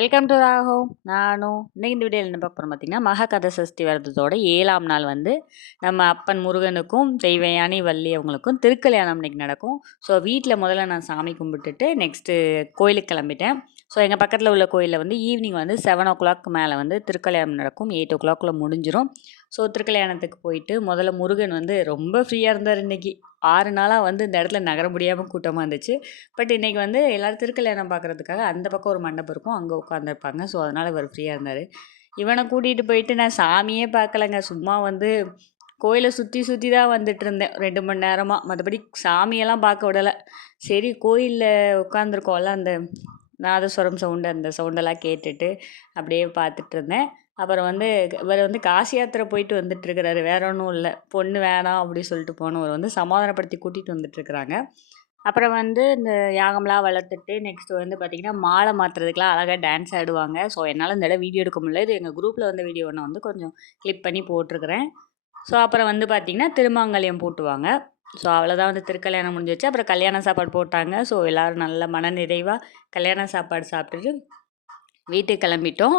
Welcome to Rago. இன்னைக்கு இந்த வீடியோவில் என்ன பார்க்க போகிறோம் பார்த்தீங்கன்னா, மகாகத சஷ்டி விரதத்தோட 7ஆம் நாள் வந்து நம்ம அப்பன் முருகனுக்கும் தெய்வயானி வள்ளி அவங்களுக்கும் திருக்கல்யாணம் இன்னைக்கு நடக்கும். ஸோ வீட்டில் முதல்ல நான் சாமி கும்பிட்டுட்டு நெக்ஸ்ட்டு கோயிலுக்கு கிளம்பிட்டேன். ஸோ எங்கள் பக்கத்தில் உள்ள கோயிலில் வந்து ஈவினிங் வந்து 7 o'clock மேலே வந்து திருக்கல்யாணம் நடக்கும். 8 o'clock முடிஞ்சிடும். ஸோ திருக்கல்யாணத்துக்கு போயிட்டு முதல்ல முருகன் வந்து ரொம்ப ஃப்ரீயாக இருந்தார். இன்றைக்கி 6 நாளாக வந்து இந்த இடத்துல நகர முடியாமல் கூட்டமாக இருந்துச்சு. பட் இன்றைக்கி வந்து எல்லோரும் திருக்கல்யாணம் பார்க்குறதுக்காக அந்த பக்கம் ஒரு மண்டபம் இருக்கும், அங்கே உட்காந்துருப்பாங்க. ஸோ அதனால் இவர் ஃப்ரீயாக இருந்தார். இவனை கூட்டிகிட்டு போயிட்டு நான் சாமியே பார்க்கலைங்க. சும்மா வந்து கோயிலை சுற்றி சுற்றி தான் வந்துட்டு இருந்தேன் 2 மணி நேரமாக. மற்றபடி சாமியெல்லாம் பார்க்க விடலை. சரி கோயிலில் உட்காந்துருக்கோம்ல, அந்த நாதஸ்வரம் சவுண்டு, அந்த சவுண்டெல்லாம் கேட்டுட்டு அப்படியே பார்த்துட்டு இருந்தேன். அப்புறம் வந்து இவர் வந்து காசி யாத்திரை போயிட்டு வந்துட்டுருக்கிறாரு, வேற ஒன்றும் இல்லை. பொண்ணு வேணாம் அப்படி சொல்லிட்டு போனவர் வந்து சமாதானப்படுத்தி கூட்டிகிட்டு வந்துட்டுருக்குறாங்க. அப்புறம் வந்து இந்த யாகம்லாம் வளர்த்துட்டு நெக்ஸ்ட் வந்து பார்த்திங்கன்னா மாலை மாற்றுறதுக்கெலாம் அழகாக டான்ஸ் ஆடுவாங்க. ஸோ என்னால் இந்த இடம் வீடியோ எடுக்க முடியல. இது எங்கள் குரூப்பில் வந்த வீடியோ ஒன்று வந்து கொஞ்சம் கிளிப் பண்ணி போட்டிருக்கிறேன். ஸோ அப்புறம் வந்து பார்த்திங்கன்னா திருமாங்கல்யம் போட்டுவாங்க. ஸோ அவ்வளோதான், வந்து திருக்கல்யாணம் முடிஞ்சிச்சு. அப்புறம் கல்யாண சாப்பாடு போட்டாங்க. ஸோ எல்லோரும் நல்ல மன நிறைவாக கல்யாண சாப்பாடு சாப்பிட்டுட்டு வீட்டுக்கு கிளம்பிட்டோம்.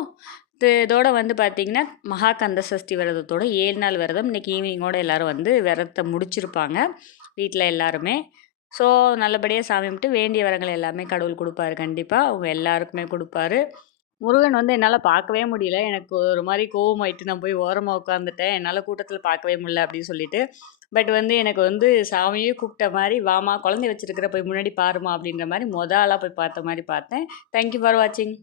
இதோட வந்து பார்த்திங்கன்னா மகாகந்த சஷ்டி விரதத்தோட 7 நாள் விரதம் இன்றைக்கி ஈவினிங்கோடு எல்லோரும் வந்து விரதத்தை முடிச்சிருப்பாங்க வீட்டில் எல்லாருமே. ஸோ நல்லபடியாக சாமி கும்பிட்டு வேண்டிய வரங்களை எல்லாமே கடவுள் கொடுப்பாரு. கண்டிப்பாக அவங்க எல்லாருக்குமே கொடுப்பாரு. முருகன் வந்து என்னால் பார்க்கவே முடியல. எனக்கு ஒரு மாதிரி கோவமாயிட்டு நான் போய் ஓரமாக உட்காந்துட்டேன். என்னால் கூட்டத்தில் பார்க்கவே முடியல அப்படின்னு சொல்லிட்டு. பட் வந்து எனக்கு வந்து சாமியே கூப்பிட்ட மாதிரி, வாமா குழந்தை வச்சுருக்கிற போய் முன்னாடி பாருமா அப்படின்ற மாதிரி ஆளாக போய் பார்த்த மாதிரி பார்த்தேன். தேங்க்யூ ஃபார் வாட்சிங்.